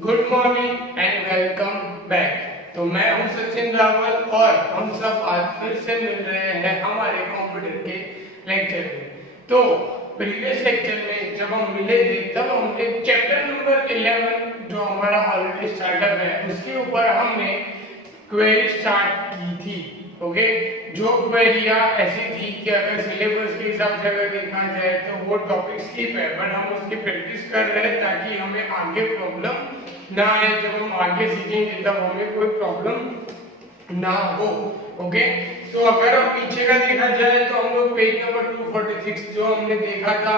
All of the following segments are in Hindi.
Good morning and welcome back. तो मैं हूं सचिन रावल और हम सब आज फिर से मिल रहे हैं हमारे कंप्यूटर के लेक्चर में। तो प्रीवियस लेक्चर में जब हम मिले थे तब हमने चैप्टर नंबर 11 जो हमारा ऑलरेडी स्टार्टअप है उसके ऊपर हमने क्वेरी स्टार्ट की थी। ओके, जो क्वेरियां ऐसी थी कि अगर सिलेबस के हिसाब से अगर देखा जाए तो वो टॉपिक स्किप है, बट हम उसकी प्रैक्टिस कर रहे हैं ताकि हमें आगे प्रॉब्लम ना आए। जब हम आगे सीखेंगे तब हमें कोई प्रॉब्लम ना हो। ओके, तो अगर हम पीछे का देखा जाए तो हम लोग पेज नंबर 246 जो हमने देखा था,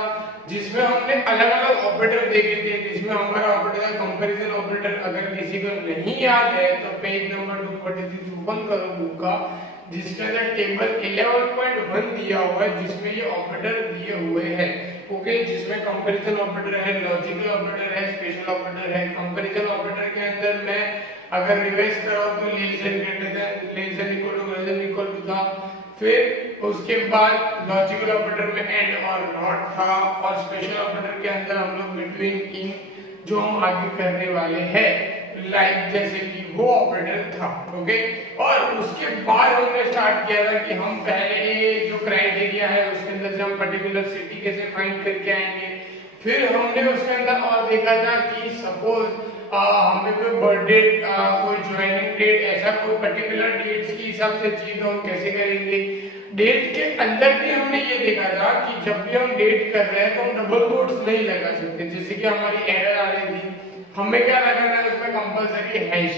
जिसमें हमने अलग अलग ऑपरेटर देखे थे, जिसमें हमारा ऑपरेटर कंपैरिजन ऑपरेटर अगर किसी को नहीं याद है तो पेज नंबर 246 ओपन करो बुक का, जिसके अंदर टेबल 11.1 दिया हुआ है जिसमें ये ऑपरेटर दिए हुए हैं। ओके, जिसमें कंपैरिजन ऑपरेटर है, लॉजिकल ऑपरेटर है, स्पेशल ऑपरेटर है। कंपैरिजन ऑपरेटर के अंदर मैं अगर रिवाइज कराऊं तो less than, greater than, less than, equal to, greater than, equal to था। फिर उसके बाद लॉजिकल ऑपरेटर में एंड और नॉट था, और स्पेशल ऑपरेटर के अंदर हम लोग बिटवीन, इन, जो हम आगे करने वाले हैं, लाइक जैसे कि वो ऑपरेटर था। ओके, और उसके बाद हमने स्टार्ट किया था कि हम पहले जो क्राइटेरिया है उसके अंदर से हम पर्टिकुलर सिटी कैसे फाइंड करके आएंगे। फिर हमने उसके अंदर और देखा था कि सपोज हमें कोई बर्थडे, कोई ज्वाइनिंग डेट, ऐसा कोई पर्टिकुलर डेट्स के हिसाब से चाहिए तो हम कैसे करेंगे। डेट के अंदर भी हमने ये देखा था कि जब भी हम डेट कर रहे हैं तो हम डबल कोट्स नहीं लगा सकते, जैसे कि हमारी एरर आ रही थी। हमें क्या लगाना है उसमें कंपलसरी हैश।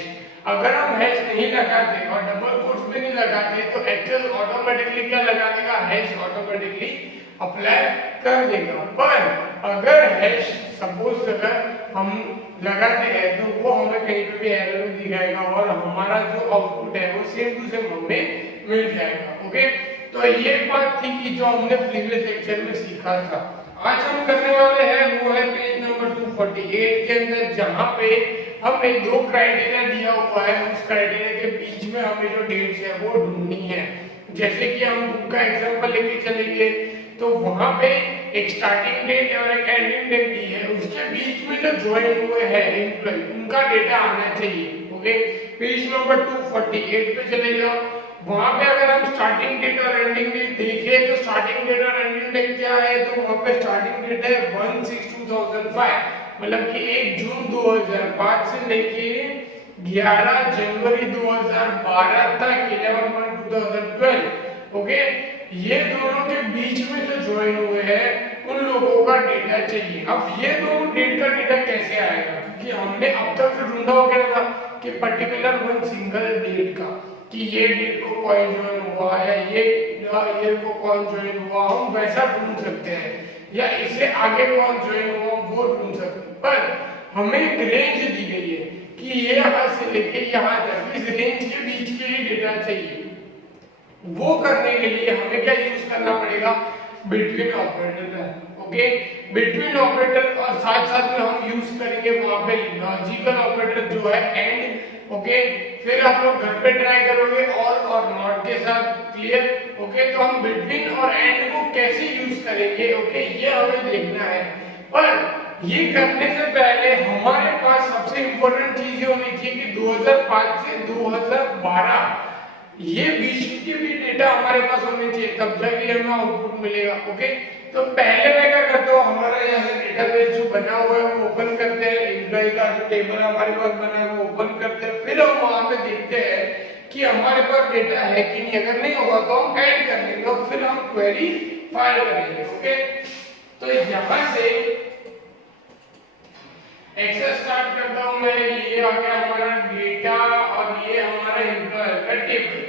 अगर हम हैश नहीं लगाते और डबल कोट्स में नहीं लगाते तो एक्सेल ऑटोमेटिकली क्या लगा देगा, हैश ऑटोमेटिकली अप्लाई कर देगा। पर अगर हैश सपोज अगर हम लगाते हैं तो वो हमें कहीं पे भी एरर में दिखाएगा और हमारा जो आउटपुट है वो सेम टू सेम हमें मिल जाएगा। ओके, तो ये बात थी कि जो हमने प्रीवियस लेक्चर में सीखा था। आज हम करने वाले हैं वो है पेज नंबर 248 के अंदर, जहां पे हमें दो क्राइटेरिया दिया हुआ है। उस क्राइटेरिया के बीच में हमें जो डेट्स है वो ढूंढनी है। जैसे कि हम बुक का एग्जांपल लेके चलेंगे तो वहां पे एक स्टार्टिंग डेट और एक एंडिंग डेट दी है, उसके बीच में जो ज्वाइन हुए हैं एम्प्लॉय उनका डेटा आना चाहिए। ओके, पेज नंबर 248 पे चले जाओ। वहां पे अगर हम स्टार्टिंग डेट और एंडिंग डेट देखें तो स्टार्टिंग डेट और एंडिंग डेट क्या है, तो वहां पे स्टार्टिंग डेट है 1/6/2005, मतलब कि 1 जून 2005 से लेके 11 जनवरी 2012 तक, 11/1/2012। ओके, ये दोनों के बीच में जो ज्वाइन हुए हैं उन लोगों का डेटा चाहिए। अब ये दोनों डेट का डेटा कैसे आएगा, क्योंकि हमने अब तक जो ढूंढा हो गया था कि पर्टिकुलर वन सिंगल डेट का, कि ये डेट को कौन ज्वाइन हुआ है, ये ईयर को कौन ज्वाइन हुआ, हम वैसा ढूंढ सकते हैं, या इससे आगे कौन ज्वाइन हुआ वो ढूंढ सकते हैं। पर हमें एक रेंज दी गई है कि ये यहाँ से लेके यहाँ तक, इस रेंज के बीच के लिए डेटा चाहिए। वो करने के लिए हमें क्या यूज करना पड़ेगा, between operator. Okay, between operator, और साथ साथ में हम यूज करेंगे वहां पे लॉजिकल ऑपरेटर जो है एंड। ओके, फिर आप लोग घर पे ट्राई करोगे और नॉट के साथ। क्लियर? ओके, तो हम बिटवीन और एंड को कैसे यूज करेंगे, ओके, ये हमें देखना है। पर ये करने से पहले हमारे पास सबसे इंपॉर्टेंट चीज ये होनी चाहिए कि 2005 से 2012 ये बीच के भी डेटा हमारे पास होने चाहिए, तब जाके हमें आउटपुट मिलेगा। ओके, तो पहले मैं क्या करता हूँ, हमारा यहाँ से डेटाबेस जो बना हुआ है वो ओपन करते हैं, एम्प्लॉय का जो टेबल हमारे पास बना है वो ओपन करते हैं, फिर हम वहां पे देखते हैं कि हमारे पास डेटा है कि नहीं। अगर नहीं होगा तो हम ऐड कर लेंगे और फिर हम क्वेरी फाइल करेंगे। ओके, तो यहाँ से एक्सेस स्टार्ट करता हूं मैं। ये आ गया हमारा डेटा और ये हमारा एम्प्लॉय का टेबल।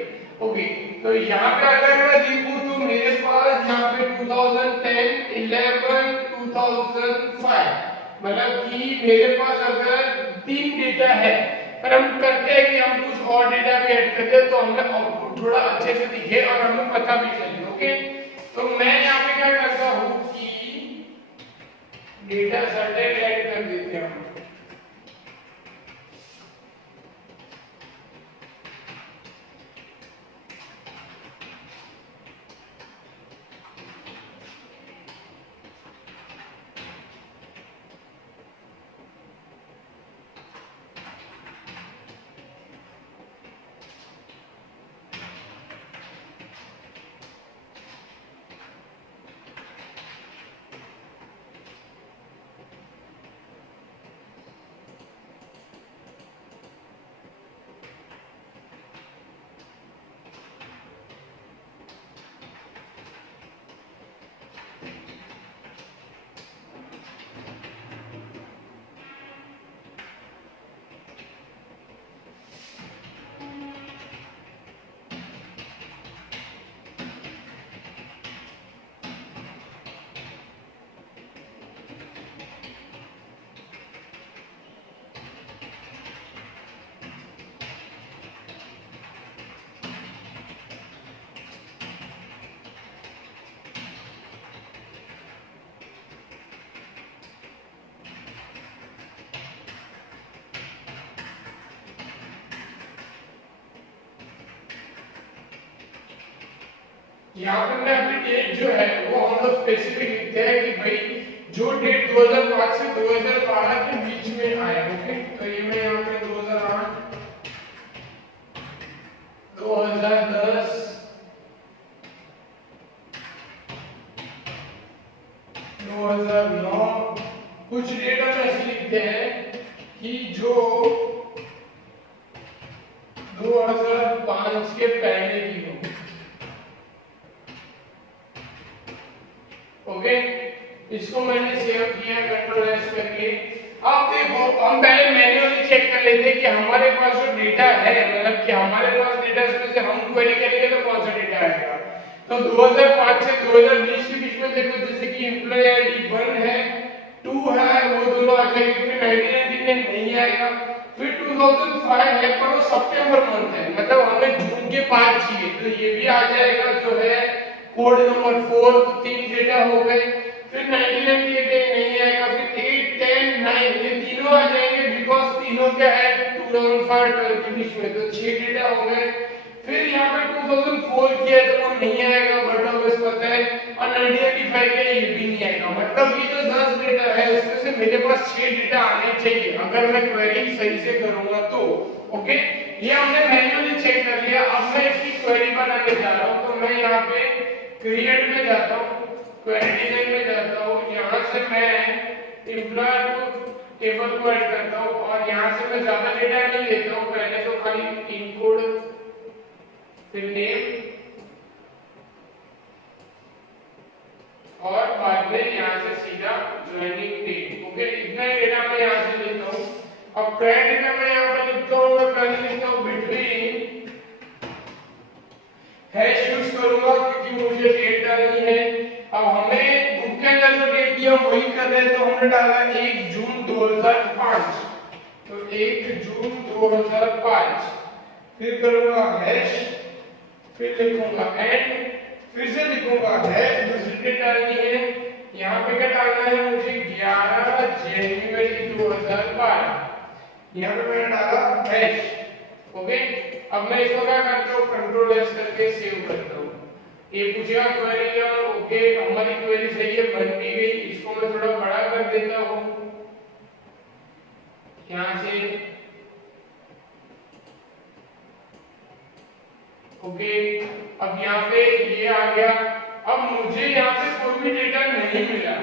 ओके, तो यहाँ पे अगर मैं देखूं तो मेरे पास यहाँ पे 2010, 11, 2005, मतलब कि मेरे पास अगर 3 डेटा है। पर हम करते हैं कि हम कुछ और डेटा भी ऐड करते हैं तो हमें आउटपुट थोड़ा अच्छे से दिखे और हमें पता भी चले। ओके, तो मैं यहाँ पे क्या करता हूँ कि डेटा सर्टेन ऐड कर देते हैं। यहाँ पे मैं अपनी डेट जो है वो हम लोग स्पेसिफिक लिखते हैं कि भाई जो डेट 2005 से 2012 के बीच में आया। ओके, तो ये मैं यहाँ पे 2008, 2010, 2009 कुछ डेट हम ऐसे लिखते हैं कि जो 2005 के पहले की हो। ओके, इसको मैंने सेव किया कंट्रोल एस करके। अब देखो हम पहले मैन्युअली चेक कर लेते हैं कि हमारे पास जो डेटा है, मतलब कि हमारे पास डेटा इसमें से हम क्वेरी करेंगे तो कौन सा डेटा आएगा। तो 2005 से 2020 के बीच में देखो, जैसे कि एम्प्लॉय आईडी 1 है, 2 है, वो दोनों आ जाएंगे। फिर 1999 नहीं आएगा। फिर 2005 है पर वो सितंबर मंथ है, मतलब हमें जून के बाद चाहिए, तो ये भी आ जाएगा जो है कोड नंबर 4। तो 3 डेटा हो गए। फिर 1998 नहीं आएगा। फिर 8, 10, 9 ये तीनों आ जाएंगे, बिकॉज तीनों क्या है 2005-12 के बीच में, तो 6 डेटा हो गए। फिर यहाँ पे 2004 किया तो वो नहीं आएगा, बट ऑब्वियस पता है। और 1995 का ये भी नहीं आएगा। मतलब ये जो 10 डेटा है उसमें से मेरे पास 6 डेटा आने चाहिए अगर मैं क्वेरी सही से करूंगा तो। ओके, ये हमने मैन्युअली चेक कर लिया। अब मैं इसकी क्वेरी बनाने जा रहा हूँ। तो मैं यहाँ पे क्रिएट में जाता हूँ, क्वेरी डिजाइन में जाता हूँ। यहाँ से मैं एम्प्लॉयर को टेबल को ऐड करता हूँ और यहाँ से मैं ज्यादा डेटा नहीं लेता हूँ। पहले तो खाली इनकोड, फिर नेम और बाद में यहाँ से सीधा ज्वाइनिंग डेट। ओके, इतना डेटा मैं यहाँ से लेता हूँ। अब करंट डेटा मैं यहाँ पर लिखता हूँ, मैं पहले लिखता हूँ बिटवीन, हैश यूज करूंगा क्योंकि मुझे डेट डालनी है। अब हमें बुक के अंदर जो डेट दिया वही कर रहे हैं, तो हमने डाला 1 जून 2005। तो 1 जून 2005, फिर करूंगा हैश, फिर लिखूंगा एंड, फिर से लिखूंगा हैश, दूसरी डेट डालनी है। यहाँ पे क्या डालना है मुझे 11 जनवरी 2012। यहाँ पे मैंने डाला हैश। ओके, अब मैं इसको क्या करता हूँ कंट्रोल एस करके सेव करता हूँ। ये पूछेगा क्वेरी और ओके, हमारी क्वेरी सही है, बन भी गई। इसको मैं थोड़ा बड़ा कर देता हूँ यहाँ से। ओके, अब यहाँ पे ये आ गया। अब मुझे यहाँ पे कोई भी डेटा नहीं मिला।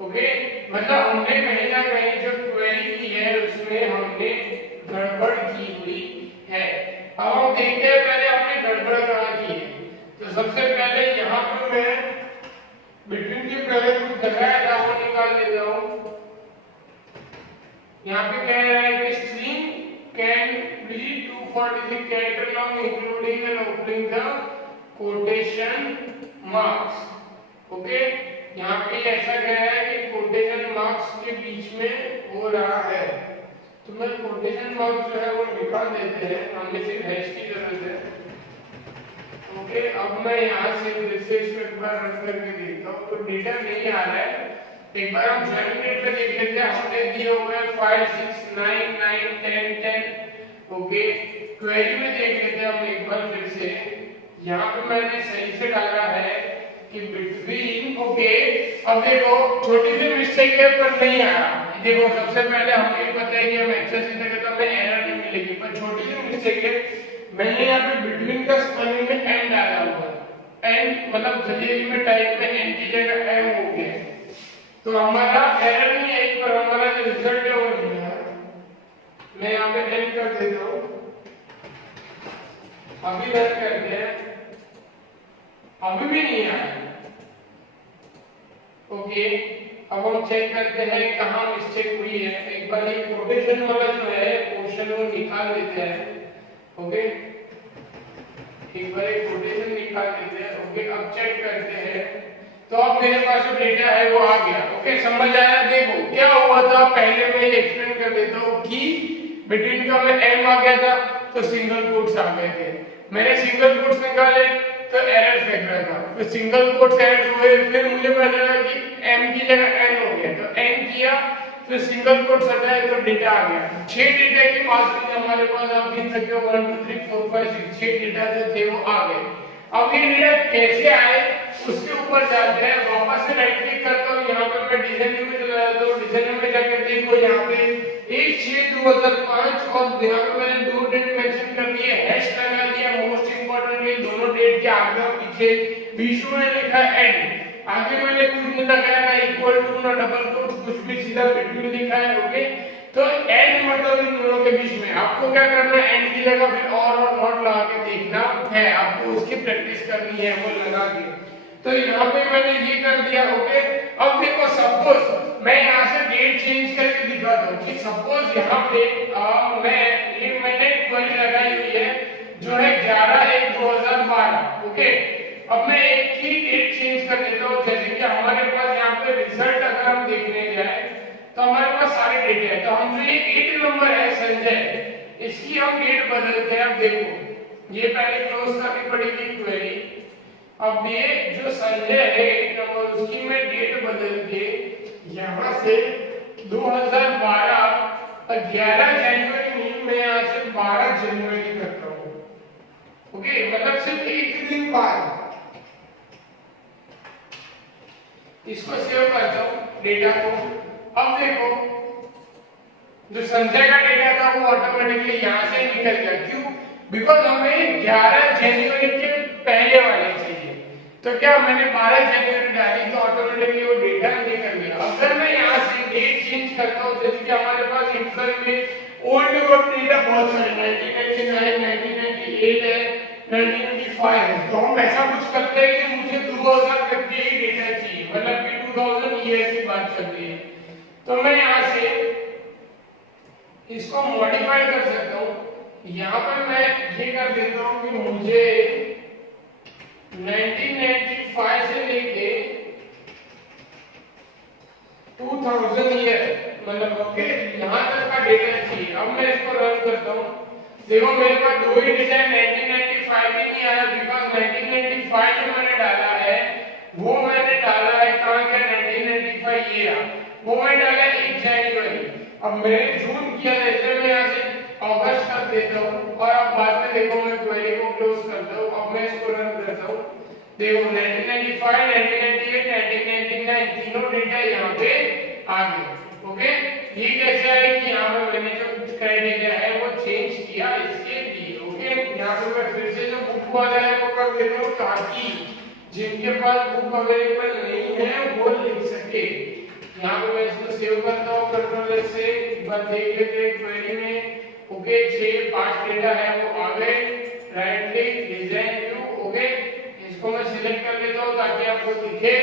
ओके, मतलब हमने कहीं ना कहीं जो क्वेरी की है उसमें हमने गड़बड़ की हुई है। अब हम देखते हैं पहले हमने गड़बड़ कहाँ की है। तो सबसे पहले यहाँ पर मैं बिटवीन के पहले कुछ जगह है वो निकाल लेता हूँ। यहाँ पे कह रहा है कि string can be 246 character long including and opening the quotation marks. Okay, यहाँ पे ऐसा कह रहा है कि कोटेशन मार्क्स के बीच में हो रहा है, तो मैं कोटेशन मार्क्स जो है वो निकाल देते हैं, हमें सिर्फ हैश की जरूरत है। ओके, अब मैं यहाँ से फिर से इसको एक बार रन करके देखता हूँ, तो डेटा नहीं आ रहा है। एक बार हम ज्वाइनिंग डेट पे देख लेते हैं। हमने दिए हुए 5, 6, 9, 9, 10, 10। ओके, क्वेरी में देख लेते हैं हम एक बार फिर से। यहाँ पे मैंने सही से डाला है कि बिटवीन। ओके, अब देखो छोटी सी मिस्टेक है पर नहीं आया। देखो सबसे पहले हमें पता है कि हम एक्सेस इंटर करते हमें एरर नहीं मिलेगी, पर छोटी सी मिस्टेक है। मैंने यहाँ पे बिटवीन का स्पेलिंग में एन डाला हुआ है। एन मतलब जल्दी में टाइप में एन की जगह एम हो गया, तो हमारा एरर नहीं है, पर हमारा जो रिजल्ट है वो नहीं है। मैं यहाँ पे एन कर देता हूँ, अभी रन करते हैं, अभी भी नहीं आया। ओके, अब हम चेक करते हैं कहाँ मिस्टेक हुई है। एक बार ये कोटेशन वाला जो है क्वेश्चन वो निकाल देते हैं। ओके, एक बार एक कोटेशन निकाल देते हैं। ओके, अब चेक करते हैं, तो अब मेरे पास जो डेटा है वो आ गया। ओके, समझ आया। देखो क्या हुआ था, पहले मैं एक्सप्लेन कर देता हूँ कि बिटवीन का मैं एम आ गया था तो सिंगल कोट्स आ गए थे। मैंने सिंगल कोट्स निकाले तो एरर फेंक रहा था, फिर सिंगल कोट्स ऐड हुए, फिर मुझे पता चला कि एम की जगह एन हो गया, तो एन किया, फिर सिंगल कोट्स हटाए तो डेटा आ गया। 6 डेटा की बात की हमारे पास, आप गिन सकते हो 1 2 3 4 5 6 डेटा जो थे वो आ गए। अब ये डेटा कैसे आए उसके ऊपर जाते हैं, वापस से राइट क्लिक करता हूँ, यहाँ पे मैं डिजाइन में चला जाता हूँ, डिजाइन में जाकर देखो यहाँ पे 1/6/2005 और यहाँ पे मैंने दो डेट मेंशन कर दिए, हैश लगा दिया, मोस्ट इंपोर्टेंट ये दोनों डेट के आगे और पीछे, बीच में लिखा एंड, आगे मैंने कुछ नहीं लगाया, ना इक्वल टू ना डबल कोट, कुछ भी, सीधा बिटवीन लिखा है। ओके, तो एंड मतलब इन दोनों के बीच में आपको क्या करना है, एंड की जगह फिर और नॉट लगा के देखना है, आपको उसकी प्रैक्टिस करनी है वो लगा के। तो यहाँ पे मैंने ये कर दिया। ओके, अब देखो सपोज मैं यहाँ से डेट चेंज करके दिखाता हूँ कि सपोज यहाँ पे मैंने क्वेरी लगाई हुई है जो है 11/1/2012। ओके, अब मैं एक की डेट चेंज कर देता हूँ, जैसे कि हमारे पास यहाँ पे रिजल्ट अगर हम देखने जाए तो हमारे पास सारे डेटे हैं, तो हम जो ये 8 नंबर है संजय, इसकी हम डेट बदलते हैं। अब देखो ये पहले क्लोज करनी पड़ेगी क्वेरी, अब ये जो संजय है 8 नंबर उसकी मैं डेट बदल के यहाँ से 2012 और 11 जनवरी नहीं, मैं यहाँ से 12 जनवरी करता हूँ। ओके, मतलब सिर्फ एक दिन बाद इसको सेव करता हूँ डेटा को। अब देखो जो संजय का डेटा था वो ऑटोमेटिकली यहाँ से निकल गया, क्यों? बिकॉज हमें 11 जनवरी के पहले वाले चाहिए, तो क्या मैंने 12 जनवरी डाली तो ऑटोमेटिकली वो डेटा निकल गया। अगर मैं यहाँ से डेट चेंज करता हूँ, जैसे कि हमारे पास एम्प्लॉय में ओल्ड डेटा बहुत सारे 1999, 1998 है, 1995 है, तो हम ऐसा कुछ करते हैं कि मुझे 2000 तक के ही डेटा चाहिए, मतलब कि 2000 ईयर की बात चल रही है, तो मैं यहाँ से इसको मॉडिफाई कर सकता हूँ। यहाँ पर मैं ये कर देता हूँ कि मुझे 1995 से लेके 2000 ईयर, मतलब ओके यहाँ तक का डेटा चाहिए। अब मैं इसको रन करता हूँ, देखो मेरे पास दो ही डेटा है, 1995 भी नहीं आया, बिकॉज 1995 जो मैंने डाला है वो मैंने डाला है कहाँ क्या, 1995 ये रहा, वो मैंने डाला 1 जनवरी। अब मैंने जून किया था, इसलिए मैं यहाँ से अगस्त कर देता हूँ, और अब बाद में देखो मैं क्वेरी को क्लोज करता हूँ। अब मैं इसको रन करता हूँ, देखो 1995, 1998, 1999 तीनों डेटा यहाँ पे आ गए। ओके, ये कैसे आए कि यहाँ पे मैंने जो कुछ क्राइटेरिया है वो चेंज किया इसके लिए। ओके, यहाँ पे मैं फिर से जो बुक वाला है वो कर देता हूँ, ताकि जिनके पास बुक अवेलेबल नहीं है वो लिख सके। यहाँ पे मैं इसको सेव करता हूँ कंट्रोल एस से, एक बार देख लेते हैं क्वेरी में। ओके, 6-5 डेटा है वो आ गए, right click design view. Okay, इसको मैं सिलेक्ट कर लेता हूँ ताकि आपको दिखे,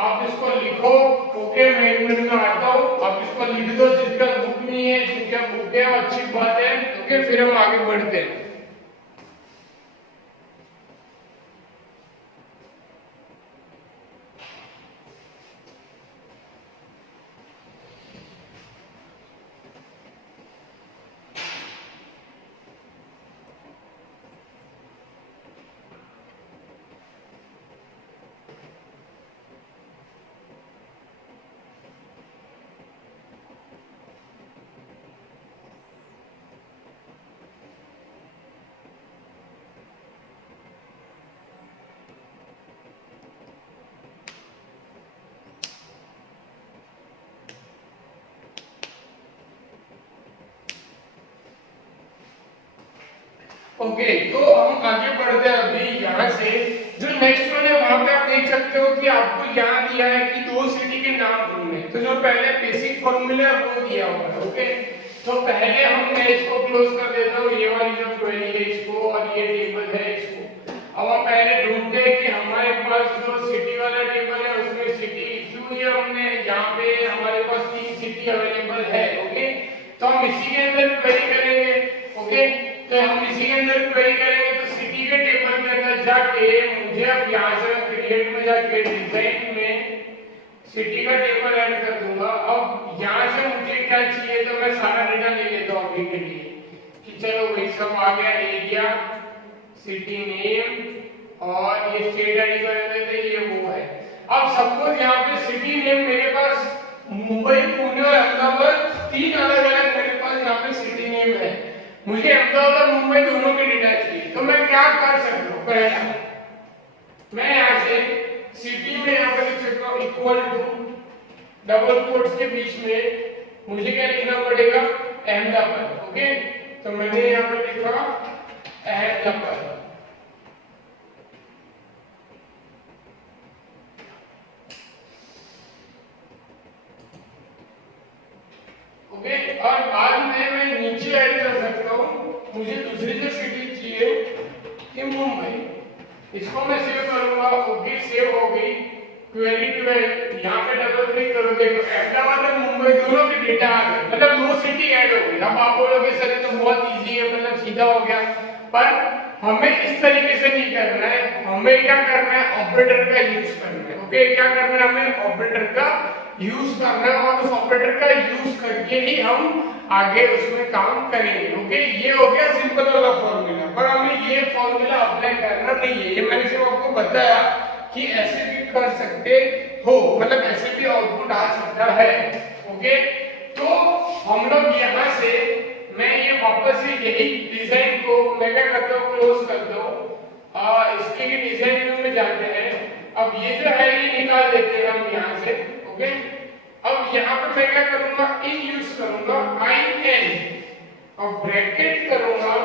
आप इसको लिखो। ओके, मैं 1 मिनट में आता हूँ, आप इसको लिख दो, जिसका बुक नहीं है, जिसका बुक है अच्छी बात है। ओके, फिर हम आगे बढ़ते हैं। ओके, तो हम आगे बढ़ते हैं। अभी यहाँ से जो नेक्स्ट वन है वहां पे आप देख सकते हो कि आपको यहाँ दिया है कि 2 सिटी के नाम ढूंढने, तो जो पहले बेसिक फॉर्मूला है वो दिया हुआ है। ओके, तो पहले मैं इसको क्लोज कर देता हूँ, ये वाली जो क्वेरी है इसको, और ये टेबल है इसको। अब हम पहले ढूंढते हैं कि हमारे पास जो सिटी वाला टेबल है उसमें सिटी लिखी हुई है हमने, यहाँ पे हमारे पास 3 सिटी अवेलेबल है। ओके, तो हम इसी के अंदर क्वेरी करेंगे। ओके, तो हम इसी के अंदर क्वेरी करेंगे, तो सिटी के टेबल के अंदर जाके मुझे अब यहाँ से क्रिएट में जाके डिजाइन में सिटी का टेबल ऐड कर दूंगा। अब यहाँ से मुझे क्या चाहिए, तो मैं सारा डेटा ले लेता हूँ अभी के लिए कि चलो वही सब आ गया, एरिया, सिटी नेम और ये स्टेट आईडी कर देते, ये वो है। अब सपोज यहाँ पे सिटी नेम मेरे पास मुंबई, पुणे और अहमदाबाद 3 अलग-अलग मेरे पास यहाँ पे सिटी नेम है, मुझे अहमदाबाद और मुंबई दोनों के डेटा चाहिए, तो मैं क्या कर सकता हूँ? पहला इक्वल टू डबल कोट्स के बीच में मुझे क्या लिखना पड़ेगा, अहमदाबाद। ओके, तो मैंने यहाँ पे लिखा अहमदाबाद। ओके, और बाद में मैं नीचे ऐड कर सकता हूँ, मुझे दूसरी जो सिटी चाहिए कि मुंबई, इसको मैं सेव करूंगा। ओके, सेव हो गई। क्वेरी 12 यहाँ पे डबल क्लिक करोगे तो अहमदाबाद और मुंबई दोनों के डेटा आ गए, मतलब दो सिटी ऐड हो गई। अब आप बोलोगे सर ये तो बहुत इजी है, मतलब सीधा हो गया, पर हमें इस तरीके से नहीं करना है। हमें क्या करना है, ऑपरेटर का यूज करना है। ओके, क्या करना है, हमें ऑपरेटर का यूज करना है और उस ऑपरेटर का यूज करके ही हम आगे उसमें काम करेंगे। ओके, ये हो गया सिंपल वाला फॉर्मूला, पर हमें ये फॉर्मूला अप्लाई करना नहीं है। ये मैंने सिर्फ आपको बताया कि ऐसे भी कर सकते हो, मतलब ऐसे भी आउटपुट आ सकता है। ओके, तो हम लोग यहाँ से मैं ये वापस से यही डिजाइन को मैं क्या करता हूँ, क्लोज कर दो। इसके डिजाइन व्यू में जाते हैं। अब ये जो है ये निकाल देते हैं हम यहाँ से। ओके, अब यहाँ पे मैं क्या करूंगा, इन यूज करूंगा, IN और ब्रैकेट करूंगा।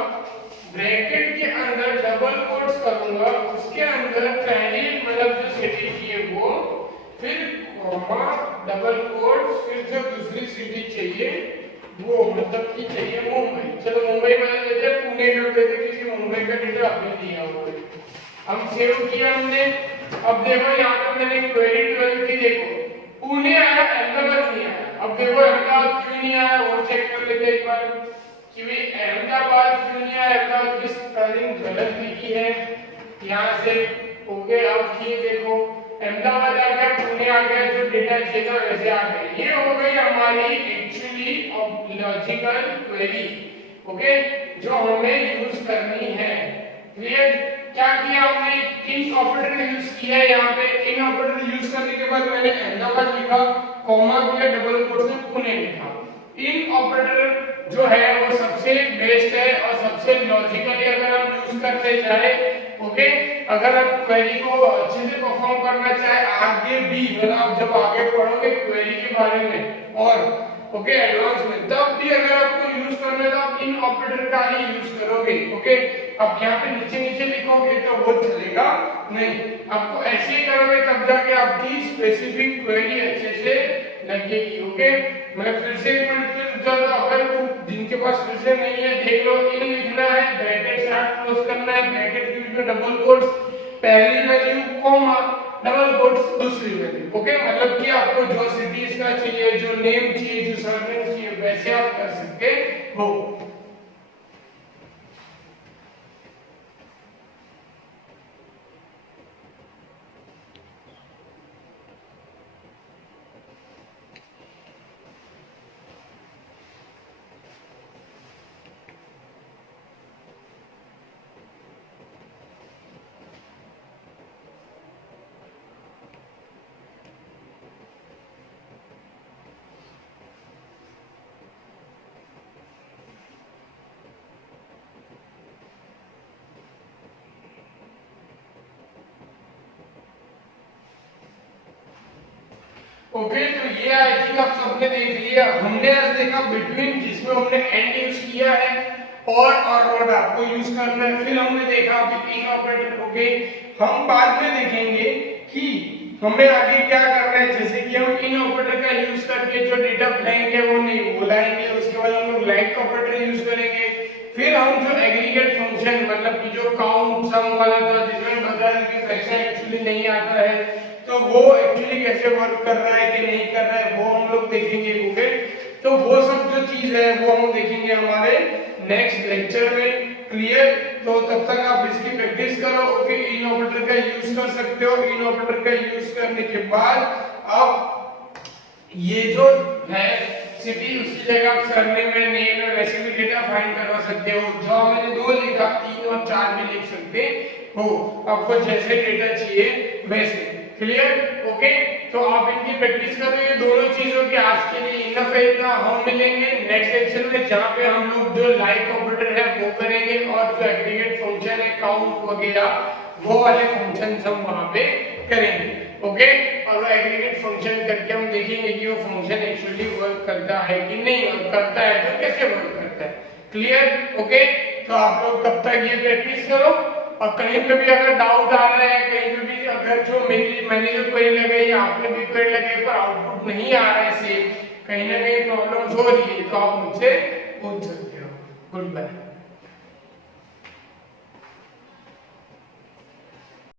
ब्रैकेट के अंदर डबल कोट्स करूंगा, उसके अंदर पहली मतलब जो सिटी चाहिए वो, फिर कॉमा डबल कोट्स, फिर जो दूसरी सिटी चाहिए वो, मतलब की चाहिए मुंबई। चलो मुंबई बना देते हैं, पुणे कर देते क्योंकि मुंबई का डेटा अभी दिया हुआ है। हम सेव किया हमने। अब देखो यहाँ पे मैंने क्वेरी 12 की, देखो पुणे आया, अहमदाबाद नहीं आया। अब देखो अहमदाबाद क्यों नहीं आया वो चेक कर लेते एक बार कि भाई अहमदाबाद क्यों नहीं आया, अहमदाबाद की स्पेलिंग गलत लिखी है यहाँ से। ओके, अब ये देखो अहमदाबाद आ गया, पुणे आ गया, जो डेटा चाहिए था वैसे आ गया। ये हो गई हमारी एक्चुअली लॉजिकल क्वेरी। ओके, जो हमें यूज करनी है। क्लियर? क्या किया हमने, इन ऑपरेटर यूज किया है। यहाँ पे इन ऑपरेटर यूज करने के बाद मैंने अहमदाबाद लिखा, कॉमा किया, डबल कोट्स में पुणे लिखा। इन ऑपरेटर जो है वो सबसे बेस्ट है और सबसे लॉजिकली अगर हम यूज करते जाए। ओके, अगर आप क्वेरी को अच्छे से परफॉर्म करना चाहे आगे भी, मतलब जब आगे पढ़ोगे क्वेरी के बारे में और ओके एडवांस में, तब भी अगर आपको यूज करना है तो आप इन ऑपरेटर का ही यूज करोगे। ओके, अब यहाँ पे नीचे नीचे लिखोगे तो वो चलेगा नहीं, आपको ऐसे ही करोगे तब जाके आपकी स्पेसिफिक क्वेरी अच्छे से लगेगी। ओके, मैं फिर से एक मिनट चलो, अगर जिनके पास फिर से नहीं है देख लो। इन लिखना है, ब्रैकेट स्टार्ट क्लोज करना है, ब्रैकेट के बीच में डबल कोट्स, पहली वैल्यू कॉमा डबल कोट्स दूसरी वैल्यू। ओके, मतलब कि आपको जो सिटीज का चाहिए, जो नेम चाहिए, जो सरनेम चाहिए वैसे आप कर सकते हो। ओके, तो ये आई थिंक आप सबने देख लिया। हमने आज देखा बिटवीन, जिसमें हमने एंड यूज किया है, और नॉट आपको यूज करना है। फिर हमने देखा अभी इन ऑपरेटर। ओके, हम बाद में देखेंगे कि हमें आगे क्या करना है, जैसे कि हम इन ऑपरेटर का यूज करके जो डेटा बुलाएंगे वो नहीं बुलाएंगे, उसके बाद हम लोग लाइक ऑपरेटर यूज करेंगे। फिर हम जो एग्रीगेट फंक्शन, मतलब कि जो काउंट सम वाला था जिसमें बताया कि पैसा एक्चुअली नहीं आता है, तो वो एक्चुअली कैसे वर्क कर रहा है कि नहीं कर रहा है वो हम लोग देखेंगे। ओके, तो वो सब जो चीज है वो हम देखेंगे हमारे नेक्स्ट लेक्चर में। क्लियर? तो तब तक आप इसकी प्रैक्टिस करो। ओके, इन ऑपरेटर का यूज कर सकते हो। इन ऑपरेटर का यूज करने के बाद अब ये जो है सिटी, उसकी जगह आप सरनेम में, नेम में वैसे भी डेटा फाइंड करवा सकते हो। जो मैंने 2 लिखा, 3 और 4 भी लिख सकते हो, आपको जैसे डेटा चाहिए वैसे। क्लियर? ओके, तो आप इनकी प्रैक्टिस करो। ये दोनों चीजों की आज के लिए इनफ है इतना। हम मिलेंगे नेक्स्ट लेक्चर में जहाँ पे हम लोग जो लाइक ऑपरेटर है वो करेंगे और जो एग्रीगेट फंक्शन है, काउंट वगैरह, वो वाले फंक्शन हम वहाँ पे करेंगे। ओके, और एग्रीगेट फंक्शन करके हम देखेंगे कि वो फंक्शन एक्चुअली वर्क करता है कि नहीं, वर्क करता है तो कैसे वर्क करता है। क्लियर? ओके, तो आप लोग तब तक ये प्रैक्टिस करो, और कहीं पे भी अगर डाउट आ रहा है, कहीं पे भी अगर जो मैंने जो क्वेरी लगाई आपने भी क्वेरी लगाई पर आउटपुट नहीं आ रहा है सेम, कहीं ना कहीं प्रॉब्लम हो रही है, तो आप मुझसे पूछ सकते हो। Good bye.